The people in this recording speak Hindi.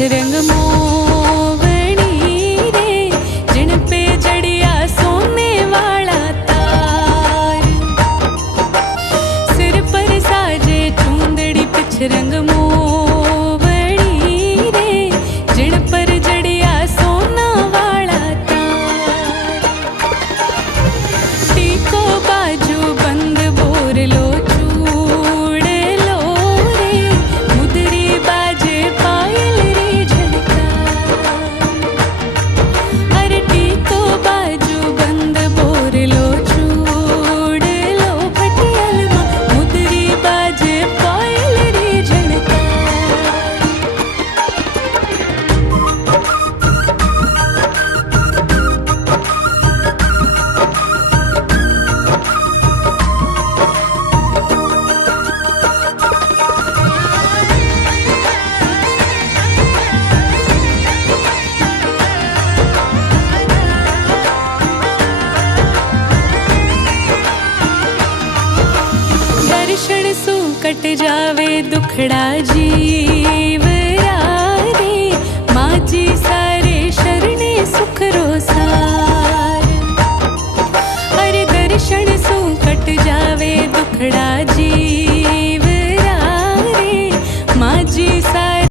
रंग मोवणी रे, जिन पे जड़िया सोने वाला तार। सिर पर साजे चूंदड़ी पिछ रंग मोवणी रे, जिन पर जड़िया सोना वाला तार। टीको बाजू बंद बोर लो चूड़ लो रे, मुदरी बाजे पायल रे झनकार। अरे टीको बाजू बंद बोर लो चूड़ लो पटियाल मां, मुदरी बाजे पायल रे झनकार। दर्शन सू कट जावे दुखड़ा जी